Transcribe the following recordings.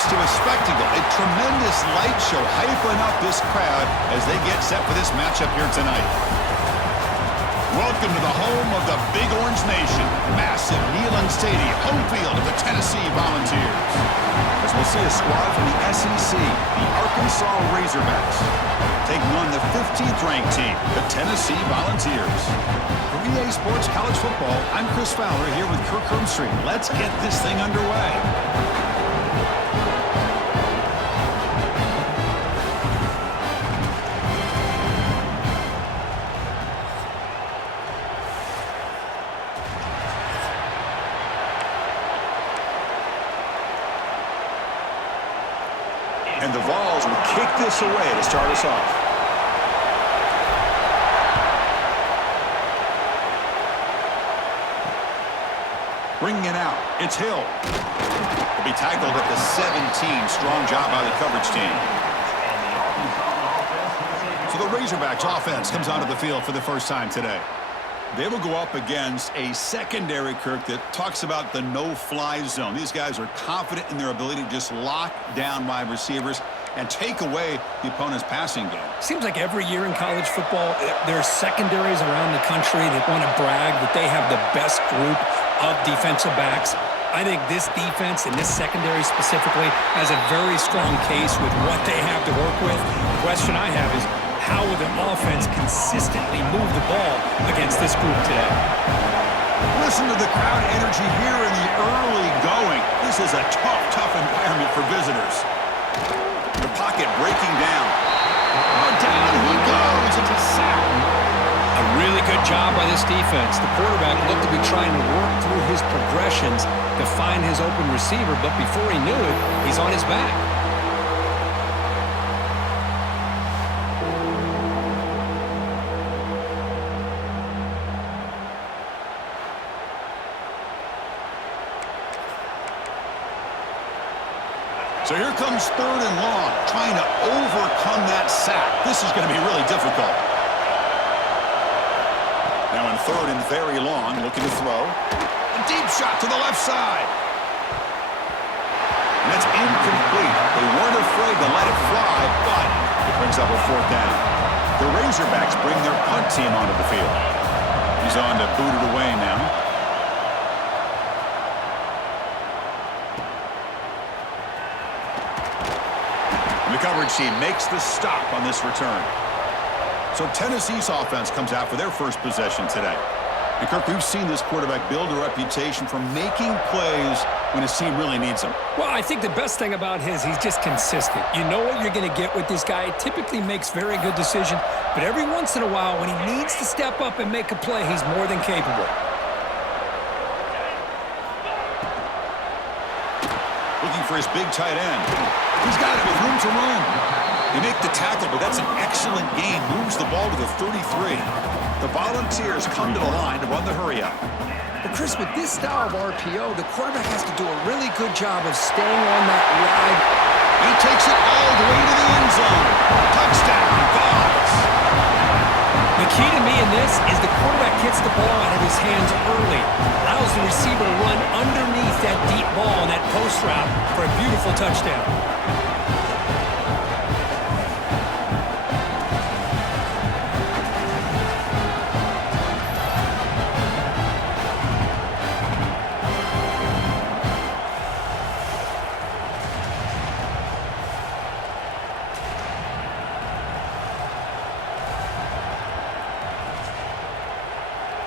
folks, to a spectacle, a tremendous light show hyping up this crowd as they get set for this matchup here tonight. Welcome to the home of the Big Orange Nation. Massive Neyland Stadium, home field of the Tennessee Volunteers. As we'll see a squad from the SEC, the Arkansas Razorbacks, taking on the 15th ranked team, the Tennessee Volunteers. For EA Sports College Football, I'm Chris Fowler here with Kirk Hermstreet. Let's get this thing underway. And the Vols will kick this away to start us off. Bringing it out, it's Hill. He'll be tackled at the 17. Strong job by the coverage team. So the Razorbacks offense comes onto the field for the first time today. They will go up against a secondary, Kirk, that talks about the no-fly zone. These guys are confident in their ability to just lock down wide receivers and take away the opponent's passing game. Seems like every year in college football, there are secondaries around the country that want to brag that they have the best group of defensive backs. I think this defense and this secondary specifically has a very strong case with what they have to work with. The question I have is, how will the offense consistently move the ball against this group today? Listen to the crowd energy here in the early going. This is a tough environment for visitors. The pocket breaking down. Oh, down he goes. It's a sack. A really good job by this defense. The quarterback looked to be trying to work through his progressions to find his open receiver, but before he knew it, he's on his back. So here comes 3rd and long, trying to overcome that sack. This is going to be really difficult. Now in 3rd and very long, looking to throw. A deep shot to the left side. And it's incomplete. They weren't afraid to let it fly, but it brings up a 4th down. The Razorbacks bring their punt team onto the field. He's on to boot it away now. The coverage team makes the stop on this return. So Tennessee's offense comes out for their first possession today. And Kirk, we've seen this quarterback build a reputation for making plays when his team really needs him. Well, I think the best thing about he's just consistent. You know what you're going to get with this guy. He typically makes very good decisions, but every once in a while, when he needs to step up and make a play, he's more than capable. Looking for his big tight end. He's got it with room to run. They make the tackle, but that's an excellent gain. Moves the ball to the 33. The Volunteers come to the line to run the hurry up. But Chris, with this style of RPO, the quarterback has to do a really good job of staying on that ride. He takes it all the way to the end zone. Touchdown, Vols. The key to me in this is the quarterback gets the ball out of his hands early, allows the receiver to run underneath that deep ball on that post route for a beautiful touchdown.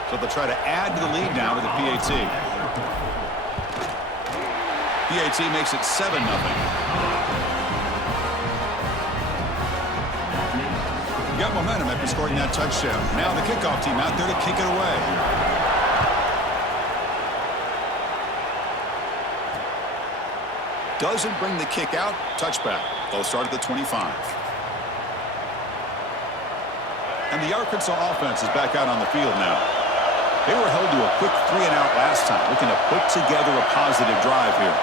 So they'll try to add to the lead now to the PAT. PAT makes it 7-0. Got momentum after scoring that touchdown. Now the kickoff team out there to kick it away. Doesn't bring the kick out. Touchback. They'll start at the 25. And the Arkansas offense is back out on the field now. They were held to a quick 3-and-out last time, looking to put together a positive drive here.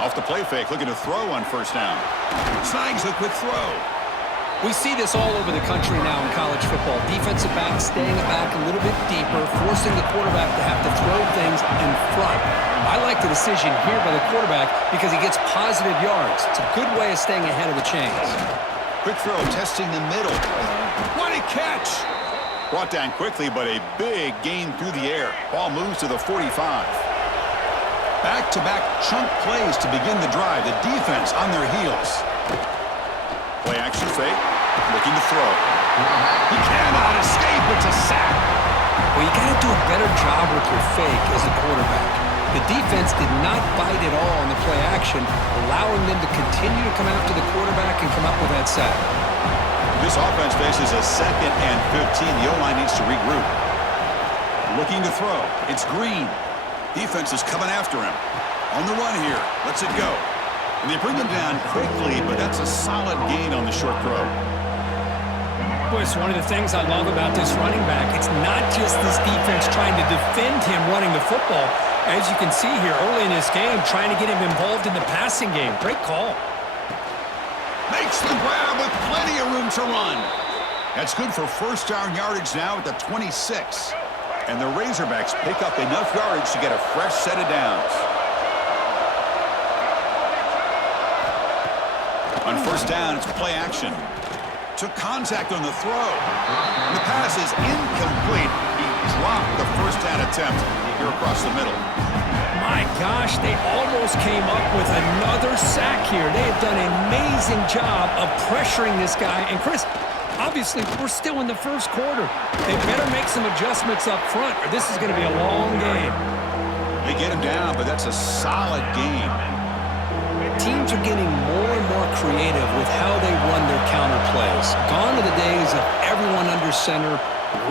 Off the play fake, looking to throw on 1st down. Snags a quick throw. We see this all over the country now in college football. Defensive backs staying back a little bit deeper, forcing the quarterback to have to throw things in front. I like the decision here by the quarterback because he gets positive yards. It's a good way of staying ahead of the chains. Quick throw, testing the middle. What a catch! Brought down quickly, but a big gain through the air. Ball moves to the 45. Back-to-back chunk plays to begin the drive. The defense on their heels. Play action fake. Looking to throw. He cannot escape. It's a sack. Well, you got to do a better job with your fake as a quarterback. The defense did not bite at all on the play action, allowing them to continue to come after the quarterback and come up with that sack. This offense faces a 2nd and 15. The O-line needs to regroup. Looking to throw. It's Green. Defense is coming after him. On the run here. Lets it go. And they bring him down quickly, but that's a solid gain on the short throw. Boy, it's one of the things I love about this running back. It's not just this defense trying to defend him running the football. As you can see here early in this game, trying to get him involved in the passing game. Great call. Makes the grab with plenty of room to run. That's good for first down yardage now at the 26. And the Razorbacks pick up enough yardage to get a fresh set of downs. On first down, it's play action. Took contact on the throw. The pass is incomplete. He dropped the first down attempt here across the middle. My gosh, they almost came up with another sack here. They have done an amazing job of pressuring this guy. And Chris, obviously, we're still in the first quarter. They better make some adjustments up front, or this is going to be a long game. They get him down, but that's a solid game. Teams are getting more and more creative with how they run their counter plays. Gone are the days of everyone under center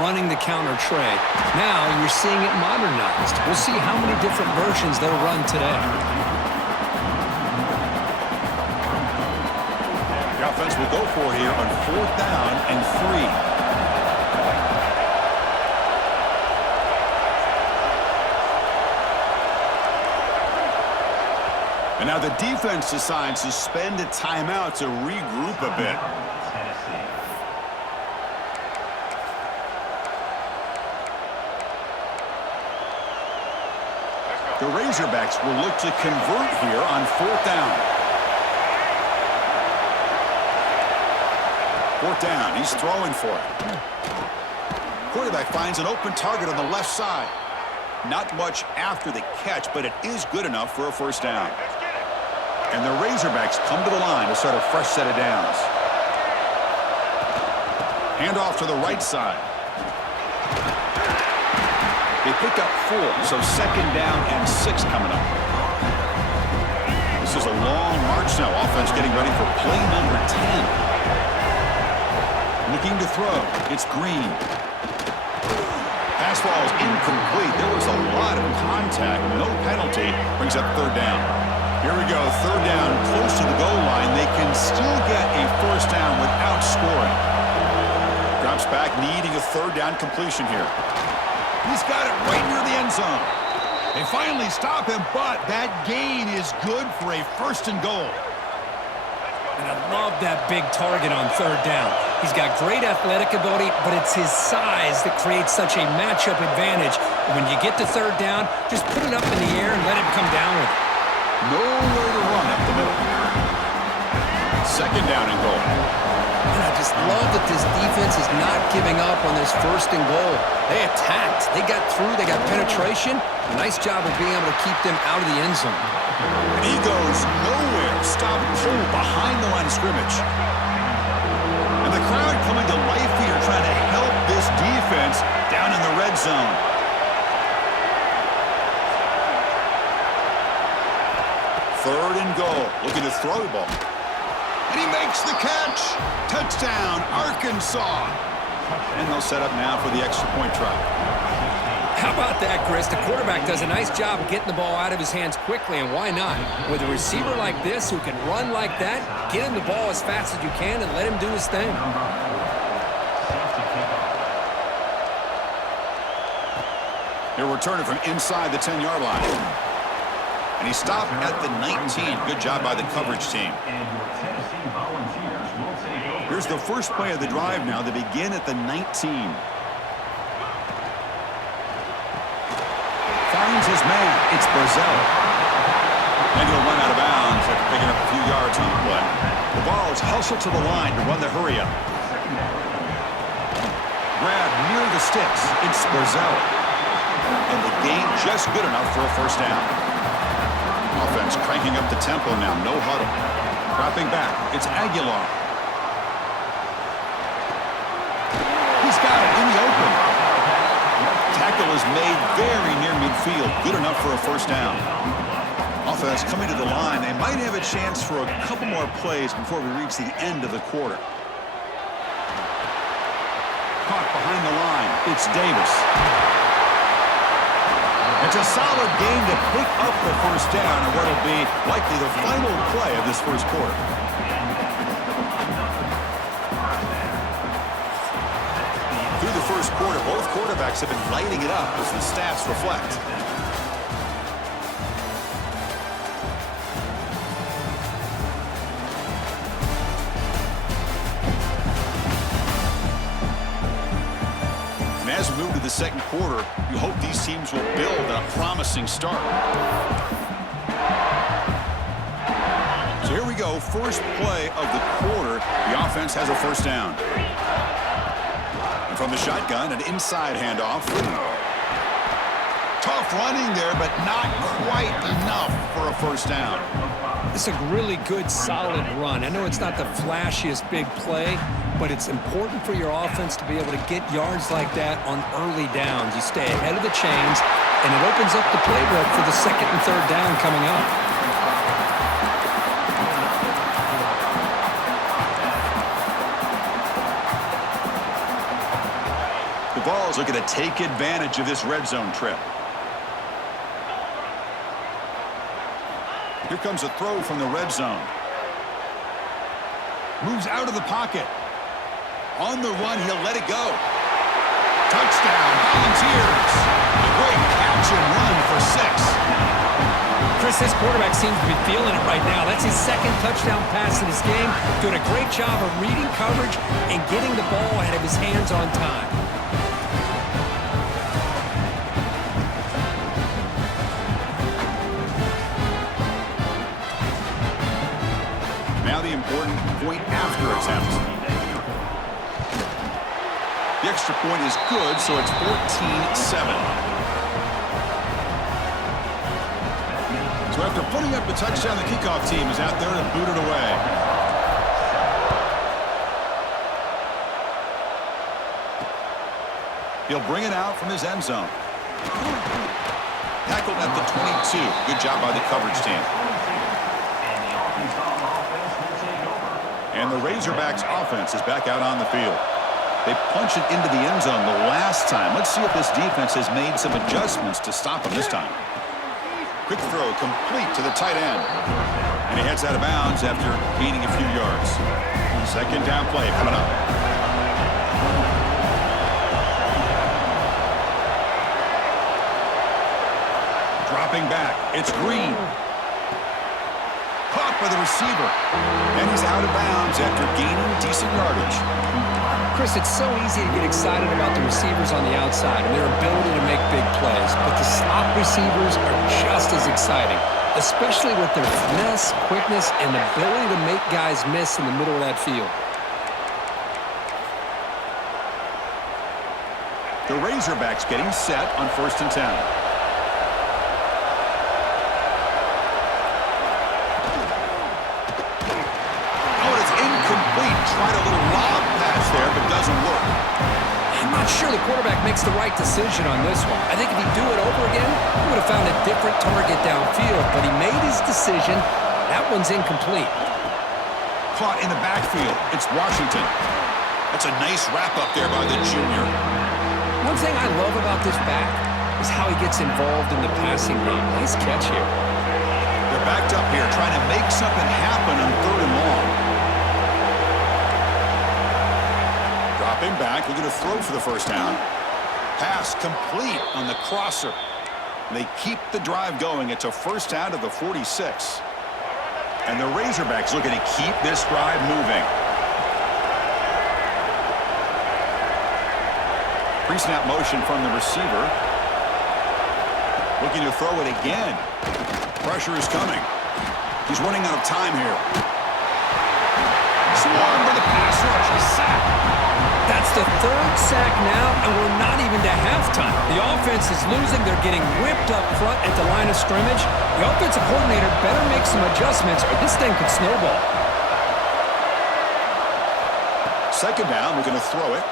running the counter tray. Now you're seeing it modernized. We'll see how many different versions they'll run today. The offense will go for here on 4th down and 3. And now the defense decides to spend a timeout to regroup a bit. The Razorbacks will look to convert here on 4th down. 4th down, he's throwing for it. Quarterback finds an open target on the left side. Not much after the catch, but it is good enough for a first down. And the Razorbacks come to the line to start a fresh set of downs. Hand off to the right side. They pick up 4, so 2nd down and 6 coming up. This is a long march now. Offense getting ready for play number 10. Looking to throw. It's Green. Pass ball is incomplete. There was a lot of contact. No penalty. Brings up 3rd down. Here we go. 3rd down, close to the goal line. They can still get a first down without scoring. Drops back, needing a 3rd down completion here. He's got it right near the end zone. They finally stop him, but that gain is good for a 1st and goal. And I love that big target on 3rd down. He's got great athletic ability, but it's his size that creates such a matchup advantage. When you get to 3rd down, just put it up in the air and let him come down with it. Nowhere to run up the middle. 2nd down and goal. And I just love that this defense is not giving up on this 1st and goal. They attacked. They got through. They got penetration. Nice job of being able to keep them out of the end zone. And he goes nowhere. Stop cold behind the line of scrimmage. And the crowd coming to life here, trying to help this defense down in the red zone. Third and goal. Looking to throw the ball. And he makes the catch. Touchdown, Arkansas. And they'll set up now for the extra point try. How about that, Chris? The quarterback does a nice job of getting the ball out of his hands quickly, and why not? With a receiver like this who can run like that, get him the ball as fast as you can and let him do his thing. He'll return it from inside the 10-yard line. And he stopped at the 19. Good job by the coverage team. Here's Here's the first play of the drive now. They begin at the 19. Finds his man. It's Brazzell. And he'll run out of bounds after picking up a few yards on the play. The ball is hustled to the line to run the hurry-up. Grab near the sticks. It's Brazzell. And the gain just good enough for a first down. Offense cranking up the tempo now. No huddle. Dropping back. It's Aguilar. He's got it in the open. Tackle is made very near midfield. Good enough for a first down. Offense coming to the line. They might have a chance for a couple more plays before we reach the end of the quarter. Caught behind the line. It's Davis. It's a solid gain to pick up the first down in what will be likely the final play of this first quarter. Through the first quarter, both quarterbacks have been lighting it up as the stats reflect. As we move to the second quarter, you hope these teams will build a promising start. So here we go, first play of the quarter. The offense has a first down. And from the shotgun, an inside handoff. Tough running there, but not quite enough for a first down. It's a really good, solid run. I know it's not the flashiest big play, but it's important for your offense to be able to get yards like that on early downs. You stay ahead of the chains, and it opens up the playbook for the second and third down coming up. The Vols looking to take advantage of this red zone trip. Here comes a throw from the red zone. Moves out of the pocket. On the run, he'll let it go. Touchdown, Volunteers. A great catch and run for 6. Chris, this quarterback seems to be feeling it right now. That's his second touchdown pass in this game. Doing a great job of reading coverage and getting the ball out of his hands on time. Now the important point after attempt. The extra point is good, so it's 14-7. So after putting up a touchdown, the kickoff team is out there to boot it away. He'll bring it out from his end zone. Tackled at the 22. Good job by the coverage team. And the Razorbacks offense is back out on the field. They punch it into the end zone the last time. Let's see if this defense has made some adjustments to stop them this time. Quick throw complete to the tight end. And he heads out of bounds after gaining a few yards. Second down play coming up. Dropping back. It's Green. Caught by the receiver. And he's out of bounds after gaining decent yardage. Chris, it's so easy to get excited about the receivers on the outside and their ability to make big plays, but the slot receivers are just as exciting, especially with their finesse, quickness, and the ability to make guys miss in the middle of that field. The Razorbacks getting set on 1st and 10. Oh, it's incomplete. Tried a little lob pass there, but doesn't work. I'm not sure the quarterback makes the right decision on this one. I think if he'd do it over again, he would have found a different target downfield, but he made his decision. That one's incomplete. Caught in the backfield. It's Washington. That's a nice wrap-up there by the junior. One thing I love about this back is how he gets involved in the passing game. Nice catch here. They're backed up here, trying to make something happen on 3rd and long. Dropping back, looking to throw for the first down. Pass complete on the crosser. They keep the drive going. It's a first down to the 46. And the Razorbacks looking to keep this drive moving. Pre-snap motion from the receiver. Looking to throw it again. Pressure is coming. He's running out of time here. Swarmed by the pass rush. A sack. That's the third sack now, and we're not even to halftime. The offense is losing. They're getting whipped up front at the line of scrimmage. The offensive coordinator better make some adjustments, or this thing could snowball. Second down, we're going to throw it.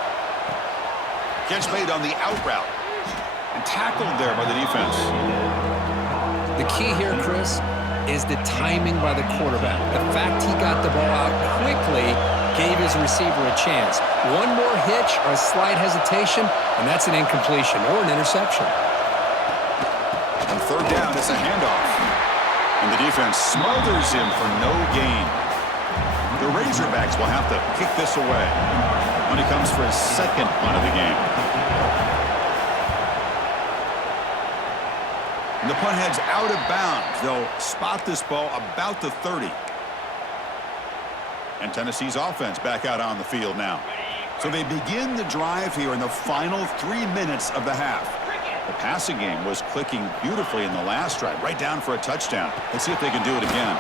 Catch made on the out route. And tackled there by the defense. The key here, Chris, is the timing by the quarterback. The fact he got the ball out quickly gave his receiver a chance. One more hitch or a slight hesitation, and that's an incompletion or an interception. On third down, it's a handoff. And the defense smothers him for no gain. The Razorbacks will have to kick this away when he comes for his second punt of the game. And the punt heads out of bounds. They'll spot this ball about the 30. And Tennessee's offense back out on the field now. So they begin the drive here in the final 3 minutes of the half. The passing game was clicking beautifully in the last drive, right down for a touchdown. Let's see if they can do it again.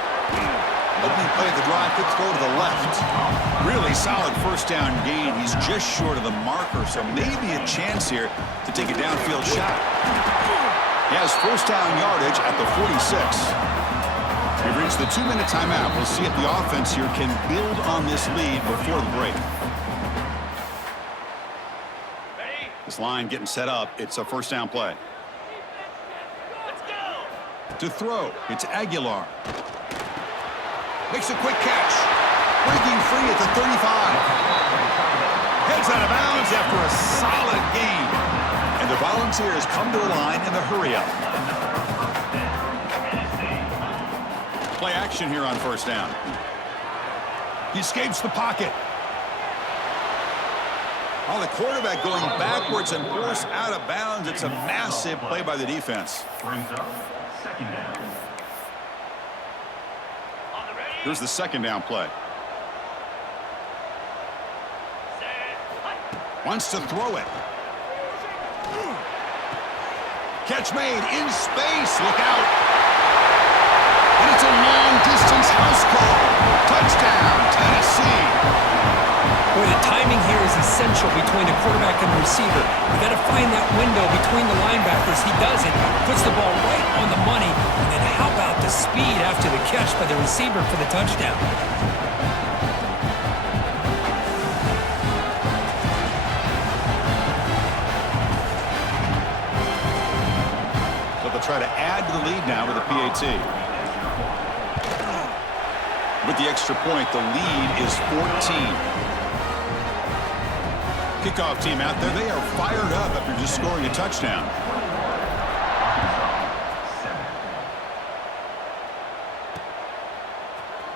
Opening play of the drive, quick throw to the left. Really solid first down gain. He's just short of the marker, so maybe a chance here to take a downfield shot. He has first down yardage at the 46. We've reached the 2-minute timeout. We'll see if the offense here can build on this lead before the break. This line getting set up. It's a first down play. To throw, it's Aguilar. Makes a quick catch. Breaking free at the 35. Heads out of bounds after a solid gain. And the Volunteers come to the line in the hurry-up. Play action here on first down. He escapes the pocket. Oh, the quarterback going backwards and forced out of bounds. It's a massive play by the defense. Here's the second down play. Wants to throw it. Catch made in space. Look out. And it's a long-distance house call. Touchdown, Tennessee. Boy, the timing here is essential between the quarterback and the receiver. You got to find that window between the linebackers. He does it, puts the ball right on the money, and then how about the speed after the catch by the receiver for the touchdown? So they'll try to add to the lead now with a PAT. With the extra point, the lead is 14. Kickoff team out there, they are fired up after just scoring a touchdown.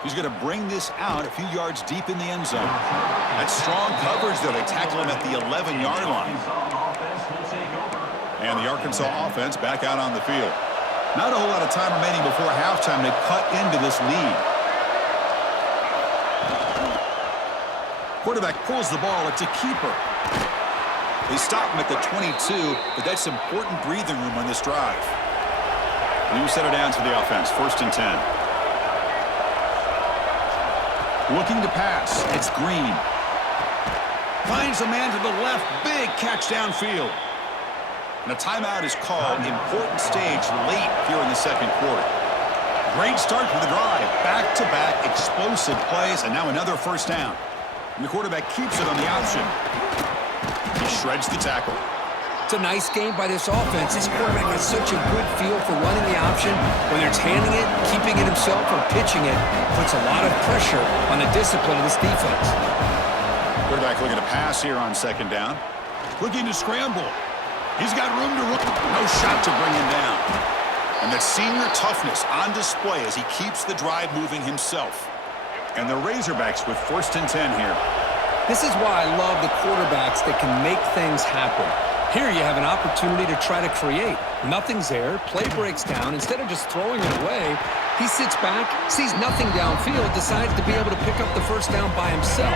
He's going to bring this out a few yards deep in the end zone. That's strong coverage, though. They tackle him at the 11-yard line. And the Arkansas offense back out on the field. Not a whole lot of time remaining before halftime to cut into this lead. Quarterback pulls the ball. It's a keeper. They stop him at the 22, but that's important breathing room on this drive. New set of downs for the offense. First and 10. Looking to pass. It's Green. Finds a man to the left. Big catch downfield. And a timeout is called. Important stage late here in the second quarter. Great start for the drive. Back-to-back explosive plays, and now another first down. And the quarterback keeps it on the option. He shreds the tackle. It's a nice game by this offense. This quarterback has such a good feel for running the option. Whether it's handing it, keeping it himself, or pitching it, puts a lot of pressure on the discipline of this defense. Quarterback looking to pass here on second down. Looking to scramble. He's got room to run. No shot to bring him down. And that senior toughness on display as he keeps the drive moving himself. And the Razorbacks with first and 10 here. This is why I love the quarterbacks that can make things happen. Here you have an opportunity to try to create. Nothing's there. Play breaks down. Instead of just throwing it away, he sits back, sees nothing downfield, decides to be able to pick up the first down by himself.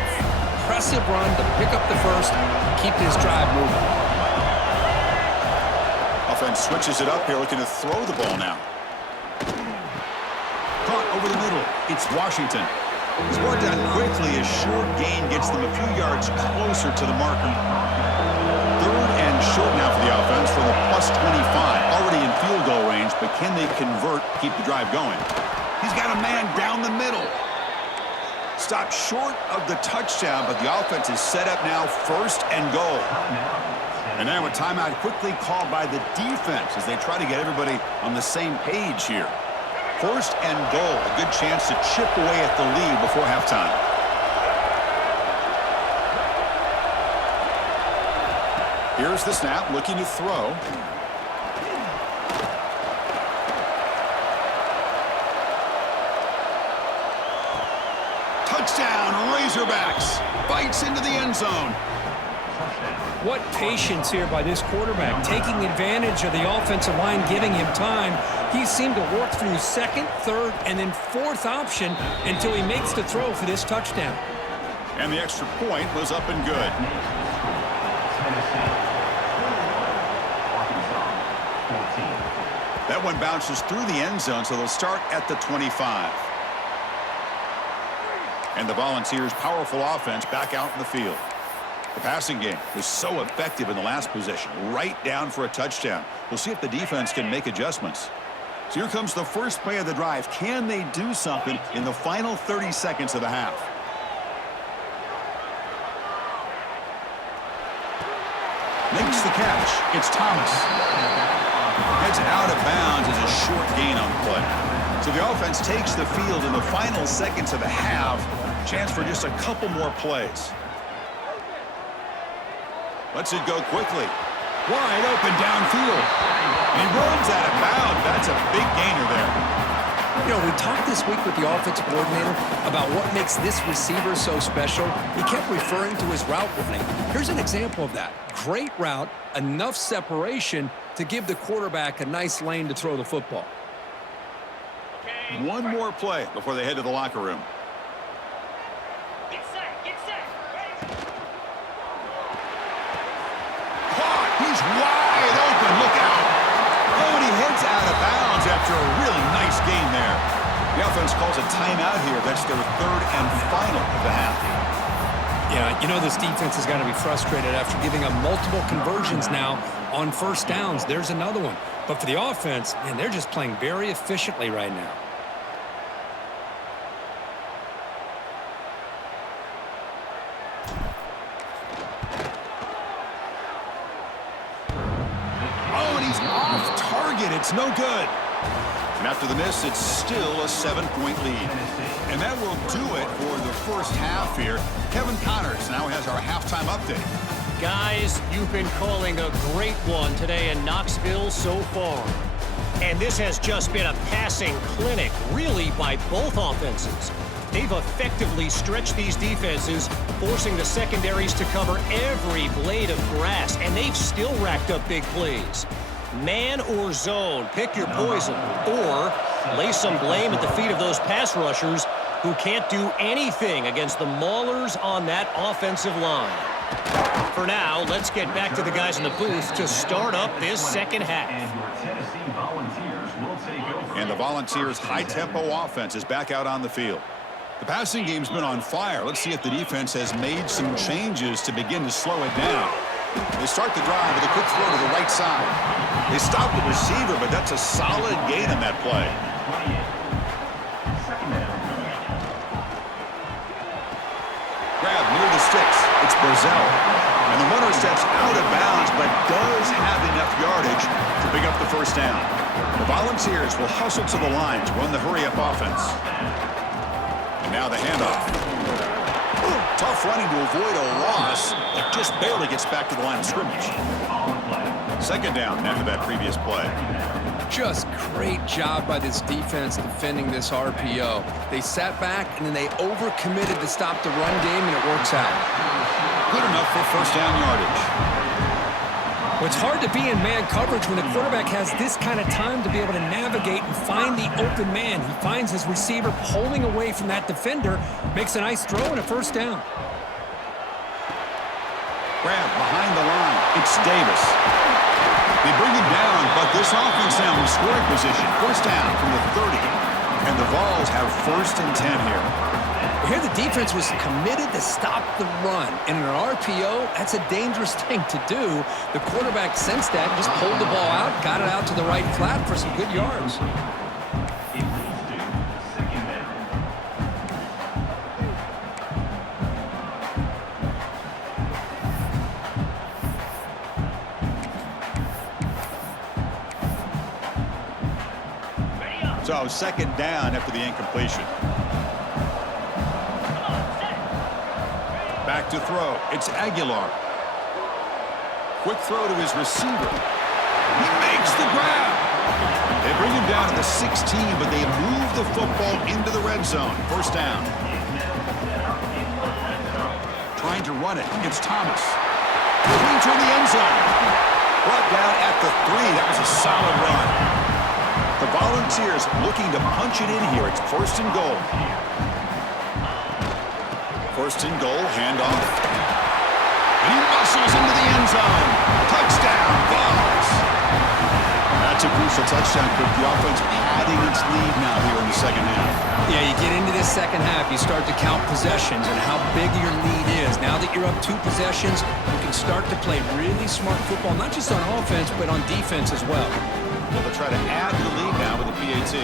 Impressive run to pick up the first, keep this drive moving. offense switches it up here, looking to throw the ball now. Caught over the middle. It's Washington. It's brought down quickly. A short gain gets them a few yards closer to the marker. Third and short now for the offense from the +25. Already in field goal range, but can they convert, keep the drive going? He's got a man down the middle. Stopped short of the touchdown, but the offense is set up now, first and goal. And now a timeout quickly called by the defense as they try to get everybody on the same page here. First and goal, a good chance to chip away at the lead before halftime. Here's the snap, looking to throw. Touchdown, Razorbacks. Bites into the end zone. What patience here by this quarterback, taking advantage of the offensive line, giving him time. He seemed to work through second, third, and then fourth option until he makes the throw for this touchdown. And the extra point was up and good. That one bounces through the end zone, so they'll start at the 25. And the Volunteers' powerful offense back out in the field. The passing game was so effective in the last possession, right down for a touchdown. We'll see if the defense can make adjustments. So here comes the first play of the drive. Can they do something in the final 30 seconds of the half? Makes the catch. It's Thomas. Heads out of bounds as a short gain on the play. So the offense takes the field in the final seconds of the half. Chance for just a couple more plays. Lets it go quickly. Wide open downfield. And he runs out of bounds. That's a big gainer there. You know, we talked this week with the offensive coordinator about what makes this receiver so special. He kept referring to his route running. Here's an example of that. Great route, enough separation to give the quarterback a nice lane to throw the football. One more play before they head to the locker room. Get set, get set. Caught. He's wide open. Look out. Oh, and he heads out of bounds after a really nice gain there. The offense calls a timeout here. That's their third and final of the half. Yeah, you know this defense has got to be frustrated after giving up multiple conversions now on first downs. There's another one. But for the offense, man, they're just playing very efficiently right now. Oh, and he's off target. It's no good. And after the miss, it's still a 7-point lead. And that will do it for the first half here. Kevin Connors now has our halftime update. Guys, you've been calling a great one today in Knoxville so far. And this has just been a passing clinic, really, by both offenses. They've effectively stretched these defenses, forcing the secondaries to cover every blade of grass, and they've still racked up big plays. Man or zone, pick your poison, or lay some blame at the feet of those pass rushers who can't do anything against the maulers on that offensive line. For now, let's get back to the guys in the booth to start up this second half. And the Volunteers' high-tempo offense is back out on the field. The passing game's been on fire. Let's see if the defense has made some changes to begin to slow it down. They start the drive with a quick throw to the right side. They stop the receiver, but that's a solid gain on that play. Grab near the sticks. It's Brazell. And the runner steps out of bounds, but does have enough yardage to pick up the first down. The Volunteers will hustle to the line to run the hurry-up offense. And now the handoff. Tough running to avoid a loss, but just barely gets back to the line of scrimmage. Second down after that previous play. Just great job by this defense defending this RPO. They sat back, and then they overcommitted to stop the run game, and it works out. Good enough for first down yardage. Well, it's hard to be in man coverage when the quarterback has this kind of time to be able to navigate and find the open man. He finds his receiver pulling away from that defender, makes a nice throw and a first down. Grab behind the line. It's Davis. They bring him down, but this offense now in scoring position. First down from the 30. And the Vols have 1st and 10 here. Here the defense was committed to stop the run. And in an RPO, that's a dangerous thing to do. The quarterback sensed that, just pulled the ball out, got it out to the right flat for some good yards. So 2nd down after the incompletion. Back to throw. It's Aguilar. Quick throw to his receiver. He makes the grab. They bring him down to the 16, but they move the football into the red zone. First down. Trying to run it. It's Thomas. Clean to the end zone. Brought down at the 3. That was a solid run. The Volunteers looking to punch it in here. It's 1st and goal. 1st and goal, handoff. And he muscles into the end zone. Touchdown, Vols. That's a crucial touchdown, Kirk. The offense padding its lead now here in the 2nd half. Yeah, you get into this 2nd half, you start to count possessions and how big your lead is. Now that you're up 2 possessions, you can start to play really smart football, not just on offense, but on defense as well. Well, they'll try to add to the lead now with the PAT.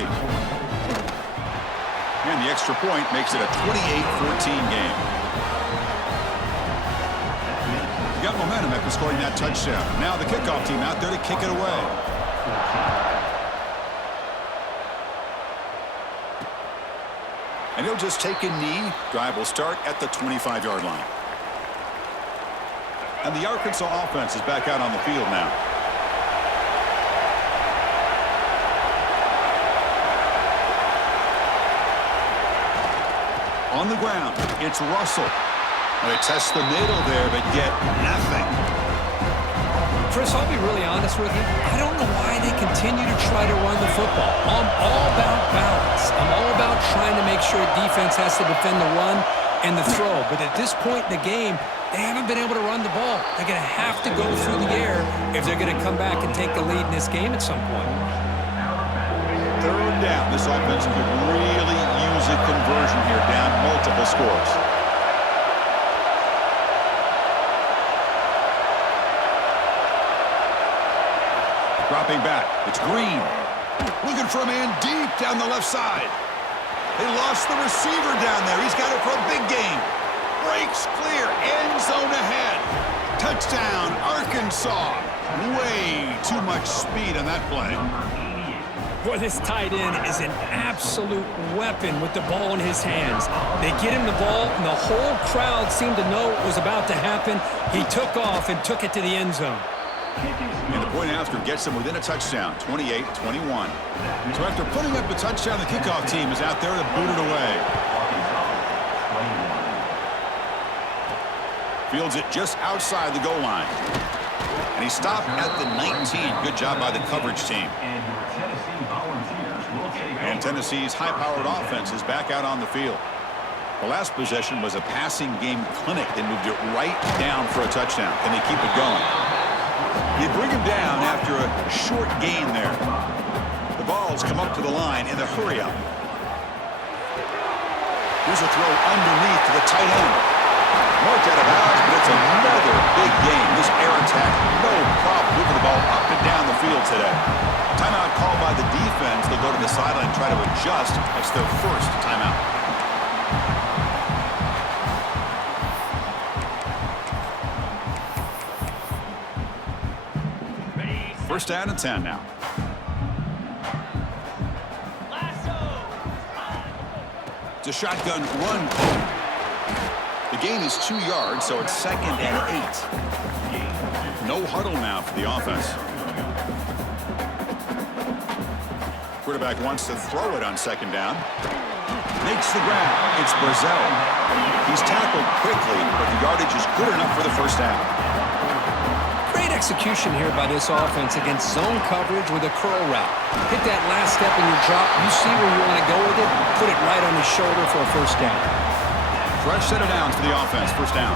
And the extra point makes it a 28-14 game. You got momentum after scoring that touchdown. Now the kickoff team out there to kick it away. And he'll just take a knee. Drive will start at the 25-yard line. And the Arkansas offense is back out on the field now. On the ground, it's Russell. They test the middle there, but get nothing. Chris, I'll be really honest with you. I don't know why they continue to try to run the football. I'm all about balance. I'm all about trying to make sure defense has to defend the run and the throw. But at this point in the game, they haven't been able to run the ball. They're going to have to go through the air if they're going to come back and take the lead in this game at some point. 3rd down. This offense could really use a conversion here, down multiple scores. Dropping back. It's Green. Looking for a man deep down the left side. They lost the receiver down there. He's got it for a big gain. Breaks clear. End zone ahead. Touchdown, Arkansas. Way too much speed on that play. Boy, this tight end is an absolute weapon with the ball in his hands. They get him the ball, and the whole crowd seemed to know what was about to happen. He took off and took it to the end zone. And the point after gets them within a touchdown, 28-21. So after putting up a touchdown, the kickoff team is out there to boot it away. Fields it just outside the goal line. And he stopped at the 19. Good job by the coverage team. And Tennessee's high-powered offense is back out on the field. The last possession was a passing game clinic. They moved it right down for a touchdown. Can they keep it going? You bring him down after a short gain there. The Vols come up to the line in the hurry-up. Here's a throw underneath to the tight end. Marked out of bounds, but it's another big game. This air attack, no problem moving the ball up and down the field today. Timeout called by the defense. They'll go to the sideline and try to adjust. That's their first timeout. First down and 10 now. It's a shotgun run. The gain is 2 yards, so it's 2nd and 8. No huddle now for the offense. Quarterback wants to throw it on 2nd down. Makes the grab. It's Brazzell. He's tackled quickly, but the yardage is good enough for the first down. Great execution here by this offense against zone coverage with a curl route. Hit that last step in your drop. You see where you want to go with it. Put it right on his shoulder for a first down. Fresh set of downs for the offense. First down.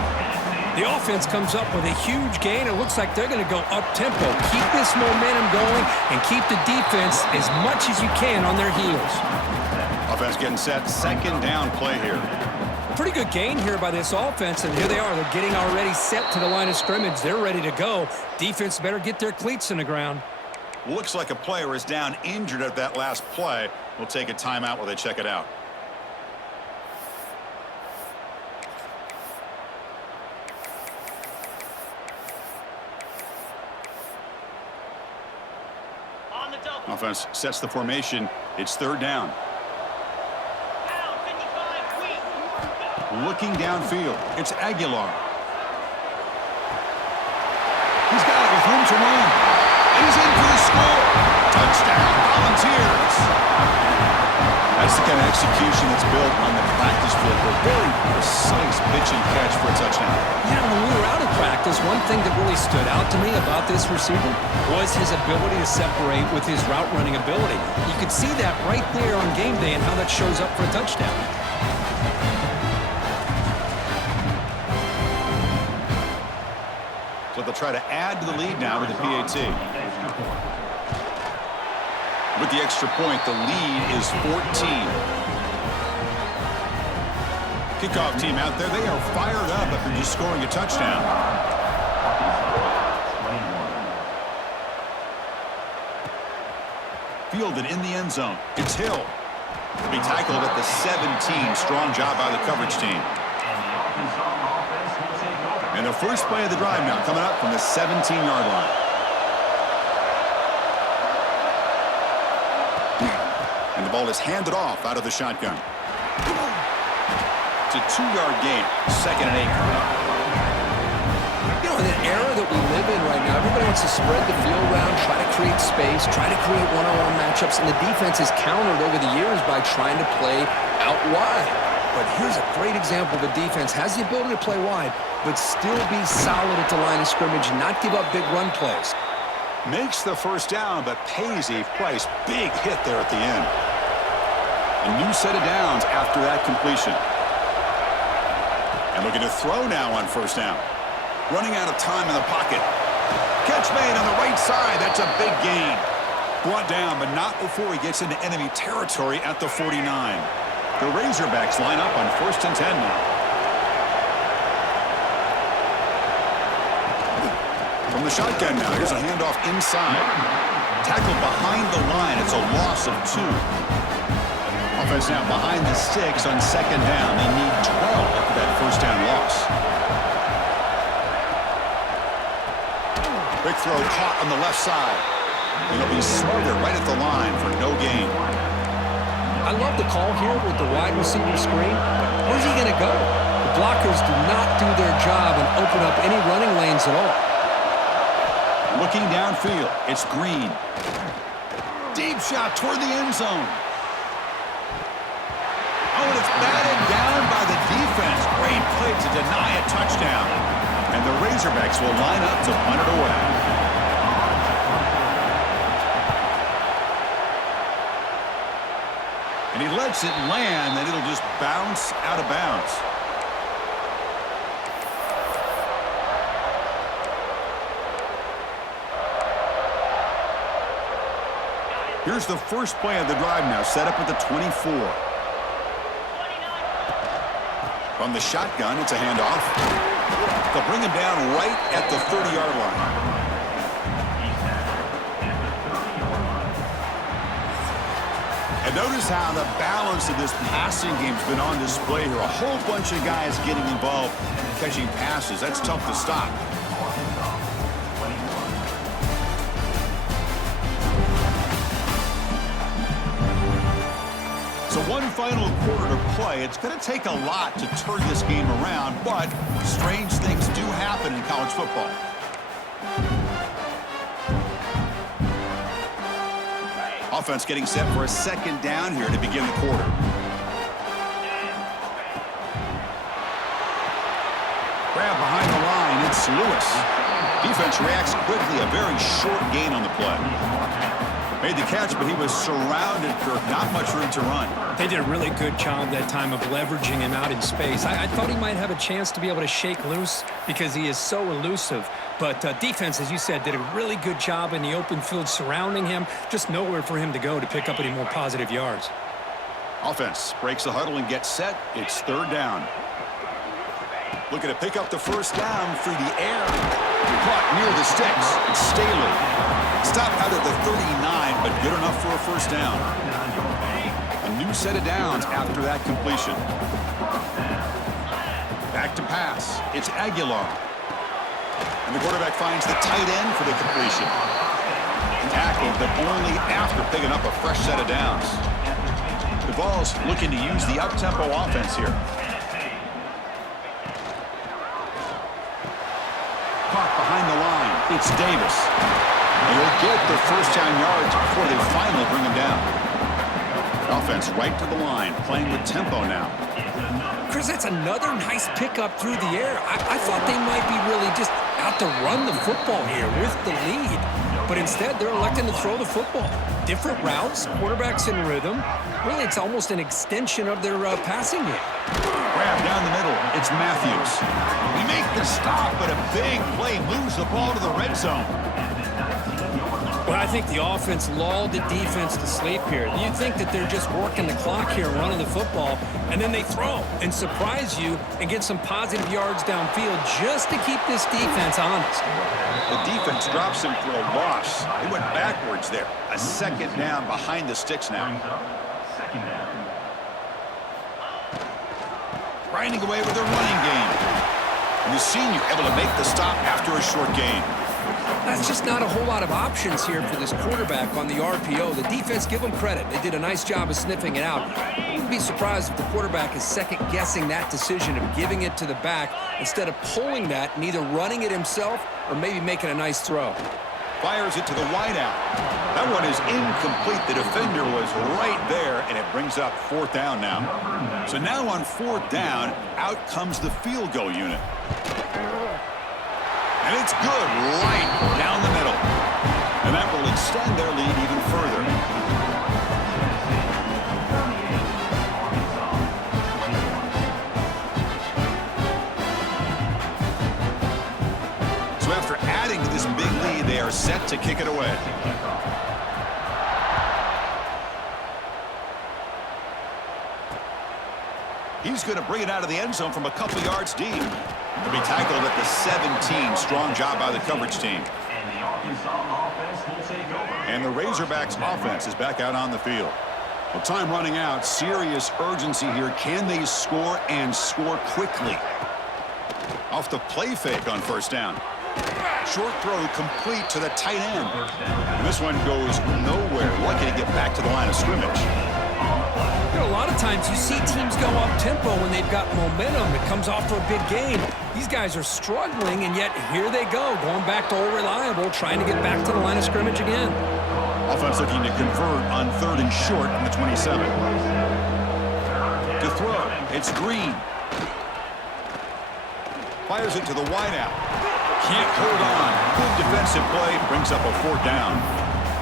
The offense comes up with a huge gain. It looks like they're going to go up-tempo. Keep this momentum going and keep the defense as much as you can on their heels. Offense getting set. Second down play here. Pretty good gain here by this offense, and here they are. They're getting already set to the line of scrimmage. They're ready to go. Defense better get their cleats in the ground. Looks like a player is down injured at that last play. We'll take a timeout while they check it out. On the double. Offense sets the formation. It's third down. Down 55, weak. Looking downfield. It's Aguilar. He's got it with room to run. And he's in for the score. Touchdown, Volunteers. That's the kind of execution that's built on the practice field. A very precise pitch and catch for a touchdown. Yeah, when we were out of practice, one thing that really stood out to me about this receiver was his ability to separate with his route running ability. You could see that right there on game day and how that shows up for a touchdown. So they'll try to add to the lead now with the PAT. With the extra point, the lead is 14. Kickoff team out there, they are fired up after just scoring a touchdown. Fielded in the end zone. It's Hill. He'll be tackled at the 17. Strong job by the coverage team. And the first play of the drive now coming up from the 17-yard line. And the ball is handed off out of the shotgun. It's a 2-yard gain. Second and 8 coming up. You know, in an era that we live in right now, everybody wants to spread the field around, try to create space, try to create one-on-one matchups, and the defense has countered over the years by trying to play out wide. But here's a great example of a defense has the ability to play wide, but still be solid at the line of scrimmage and not give up big run plays. Makes the first down, but pays a price. Big hit there at the end. A new set of downs after that completion. And looking to throw now on first down. Running out of time in the pocket. Catch made on the right side. That's a big gain. Brought down, but not before he gets into enemy territory at the 49. The Razorbacks line up on 1st and 10 now. From the shotgun now, here's a handoff inside. Tackled behind the line. It's a loss of 2. Offense now behind the 6 on second down. They need 12 after that first down loss. Big throw caught on the left side. It'll be smothered right at the line for no gain. I love the call here with the wide receiver screen. Where's he going to go? The blockers do not do their job and open up any running lanes at all. Looking downfield, it's Green. Deep shot toward the end zone. Oh, and it's batted down by the defense. Great play to deny a touchdown. And the Razorbacks will line up to punt it away. And he lets it land, and it'll just bounce out of bounds. Here's the first play of the drive now, set up at the 24. From the shotgun, it's a handoff. They'll bring him down right at the 30-yard line. And notice how the balance of this passing game's been on display here. A whole bunch of guys getting involved catching passes. That's tough to stop. So one final quarter to play. It's going to take a lot to turn this game around, but strange things do happen in college football. Offense getting set for a second down here to begin the quarter. Grab behind the line, it's Lewis. Defense reacts quickly, a very short gain on the play. Made the catch, but he was surrounded, Kirk. Not much room to run. They did a really good job that time of leveraging him out in space. I thought he might have a chance to be able to shake loose because he is so elusive. But defense, as you said, did a really good job in the open field surrounding him. Just nowhere for him to go to pick up any more positive yards. Offense breaks the huddle and gets set. It's third down. Looking to pick up the first down through the air. Caught near the sticks. It's Staley. Stop out at the 39, but good enough for a first down. A new set of downs after that completion. Back to pass. It's Aguilar. And the quarterback finds the tight end for the completion. Tackled, but only after picking up a fresh set of downs. The Vols looking to use the up-tempo offense here. Caught behind the line. It's Davis. And he'll get the first down yards before they finally bring him down. Offense right to the line, playing with tempo now. Chris, that's another nice pickup through the air. I thought they might be really just out to run the football here with the lead. But instead, they're electing to throw the football. Different routes, quarterbacks in rhythm. Really, it's almost an extension of their passing game. Grab down the middle. It's Matthews. We make the stop, but a big play moves the ball to the red zone. Well, I think the offense lulled the defense to sleep here. You think that they're just working the clock here, running the football, and then they throw and surprise you and get some positive yards downfield just to keep this defense honest. The defense drops him for a loss. They went backwards there. A second down behind the sticks now. Grinding away with their running game. And the senior able to make the stop after a short gain. That's just not a whole lot of options here for this quarterback on the RPO. The defense, give them credit. They did a nice job of sniffing it out. I wouldn't be surprised if the quarterback is second-guessing that decision of giving it to the back instead of pulling that and either running it himself or maybe making a nice throw. Fires it to the wideout. That one is incomplete. The defender was right there, and it brings up fourth down now. So now on fourth down, out comes the field goal unit. And it's good right down the middle. And that will extend their lead even further. So after adding to this big lead, they are set to kick it away. He's going to bring it out of the end zone from a couple yards deep. He'll be tackled at the 17. Strong job by the coverage team. And the Razorbacks offense is back out on the field. Well, time running out. Serious urgency here. Can they score and score quickly? Off the play fake on first down. Short throw complete to the tight end. And this one goes nowhere. Lucky to get back to the line of scrimmage. You know, a lot of times you see teams go up-tempo when they've got momentum. It comes off for a big gain. These guys are struggling, and yet here they go, going back to old reliable, trying to get back to the line of scrimmage again. Offense looking to convert on third and short on the 27. To throw, it's Green. Fires it to the wideout. Can't hold on. Good defensive play, brings up a fourth down.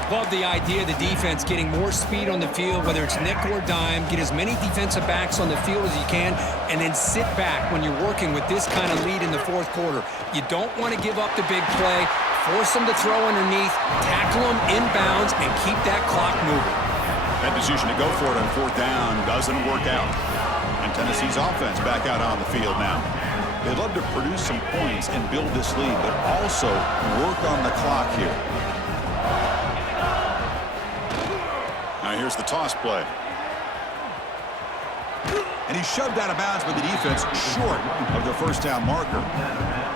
Love the idea of the defense getting more speed on the field, whether it's nickel or dime, get as many defensive backs on the field as you can, and then sit back when you're working with this kind of lead in the fourth quarter. You don't want to give up the big play, force them to throw underneath, tackle them inbounds, and keep that clock moving. That decision to go for it on fourth down doesn't work out. And Tennessee's offense back out on the field now. They'd love to produce some points and build this lead, but also work on the clock here. Now here's the toss play. And he's shoved out of bounds by the defense short of the first down marker.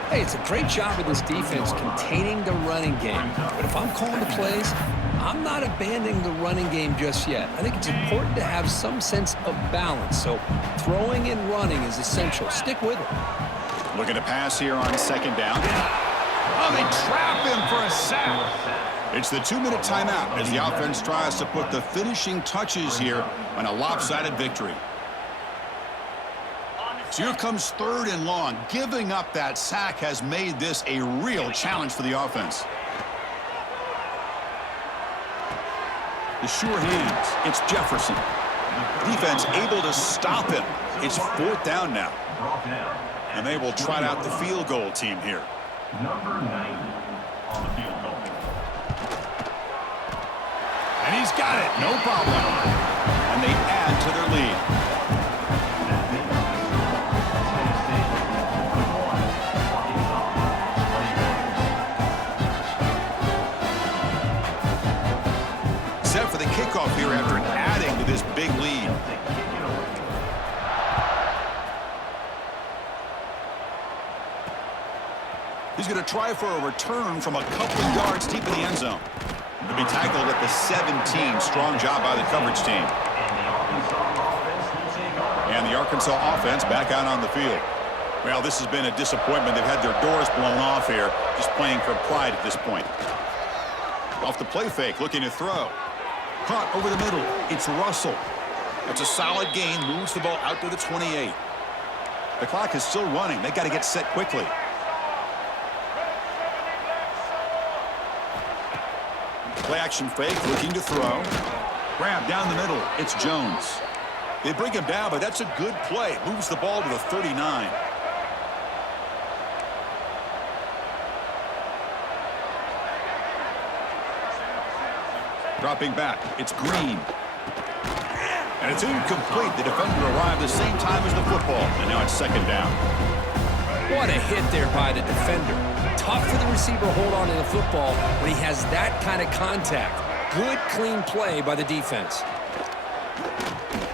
Hey, it's a great job of this defense containing the running game. But if I'm calling the plays, I'm not abandoning the running game just yet. I think it's important to have some sense of balance. So throwing and running is essential. Stick with it. Looking to pass here on second down. Oh, they trap him for a sack. It's the 2-minute timeout as the offense tries to put the finishing touches here on a lopsided victory. So here comes third and long. Giving up that sack has made this a real challenge for the offense. The sure hands. It's Jefferson. Defense able to stop him. It's 4th down now. And they will trot out the field goal team here. Number 90 on the field goal. And he's got it. No problem. And they add to their lead. Set for the kickoff here after adding to this big lead. He's going to try for a return from a couple of yards deep in the end zone. To be tackled at the 17. Strong job by the coverage team. And the Arkansas offense back out on the field. Well, this has been a disappointment. They've had their doors blown off here, just playing for pride at this point. Off the play fake, looking to throw. Caught over the middle. It's Russell. That's a solid gain. Moves the ball out to the 28. The clock is still running. They got to get set quickly. Play action fake, looking to throw. Grab down the middle. It's Jones. They bring him down, but that's a good play. Moves the ball to the 39. Dropping back, it's Green. And it's incomplete. The defender arrived the same time as the football, and now it's 2nd down. What a hit there by the defender. Tough for the receiver to hold on to the football when he has that kind of contact. Good, clean play by the defense.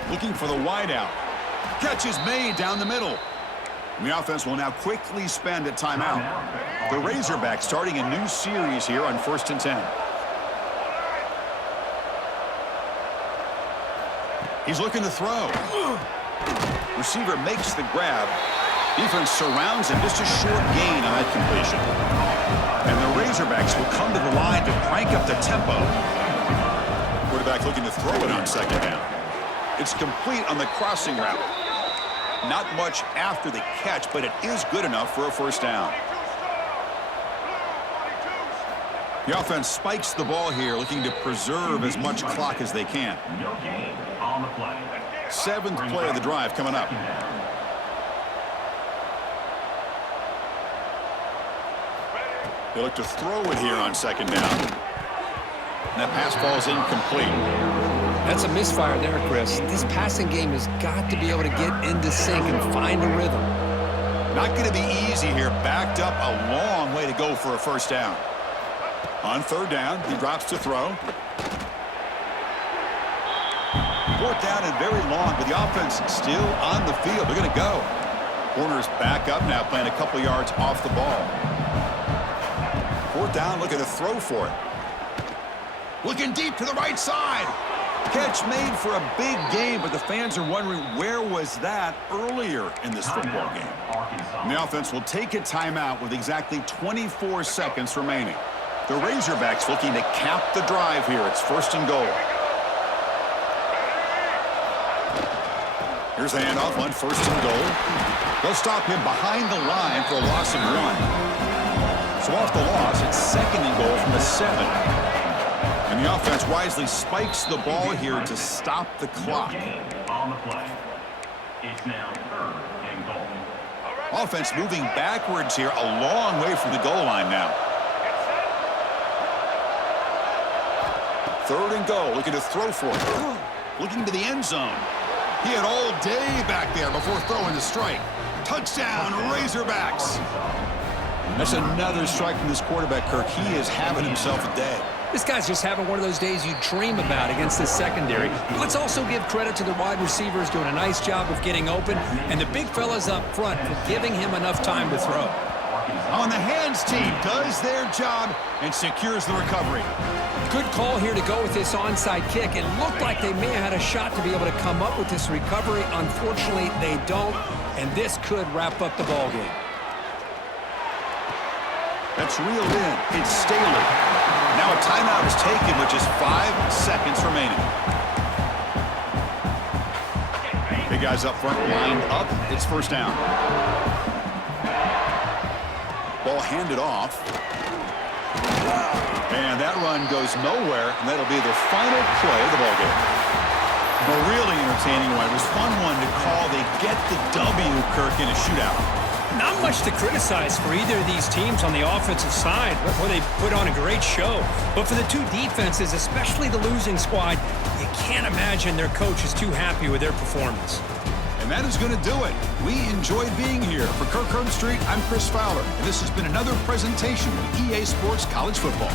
Looking for the wideout. Catch is made down the middle. The offense will now quickly spend a timeout. The Razorbacks starting a new series here on 1st and 10. He's looking to throw. Receiver makes the grab. Defense surrounds him. Just a short gain on that completion. And the Razorbacks will come to the line to crank up the tempo. Quarterback looking to throw it on 2nd down. It's complete on the crossing route. Not much after the catch, but it is good enough for a 1st down. The offense spikes the ball here, looking to preserve as much clock as they can. No gain on the play. 7th play of the drive coming up. They look to throw it here on 2nd down. And that pass falls incomplete. That's a misfire there, Chris. This passing game has got to be able to get into sync and find a rhythm. Not going to be easy here. Backed up a long way to go for a 1st down. On 3rd down, he drops to throw. 4th down and very long, but the offense still on the field. They're going to go. Corners back up now, playing a couple yards off the ball. 4th down, looking to throw for it. Looking deep to the right side. Catch made for a big game, but the fans are wondering where was that earlier in this football game. And the offense will take a timeout with exactly 24 seconds remaining. The Razorbacks looking to cap the drive here. It's 1st and goal. Here's the handoff on 1st and goal. They'll stop him behind the line for a loss of 1. So off the loss, it's 2nd and goal from the 7. And the offense wisely spikes the ball here to stop the clock. On the play. It's now 3rd and goal. Offense moving backwards here, a long way from the goal line now. 3rd and goal, looking to throw for it. Looking to the end zone. He had all day back there before throwing the strike. Touchdown, Razorbacks. That's another strike from this quarterback, Kirk. He is having himself a day. This guy's just having one of those days you dream about against this secondary. But let's also give credit to the wide receivers doing a nice job of getting open, and the big fellas up front for giving him enough time to throw. On the hands team does their job and secures the recovery. Good call here to go with this onside kick. It looked like they may have had a shot to be able to come up with this recovery. Unfortunately, they don't, and this could wrap up the ball game. That's reeled in. It's Staley. Now a timeout is taken with just 5 seconds remaining. Big guys up front lined up. It's 1st down. Ball handed off. And that run goes nowhere, and that'll be the final play of the ballgame. A really entertaining one. It was fun one to call. They get the W, Kirk, in a shootout. Not much to criticize for either of these teams on the offensive side, where they put on a great show. But for the two defenses, especially the losing squad, you can't imagine their coach is too happy with their performance. And that is going to do it. We enjoyed being here. For Kirk Herbstreit, I'm Chris Fowler, and this has been another presentation of EA Sports College Football.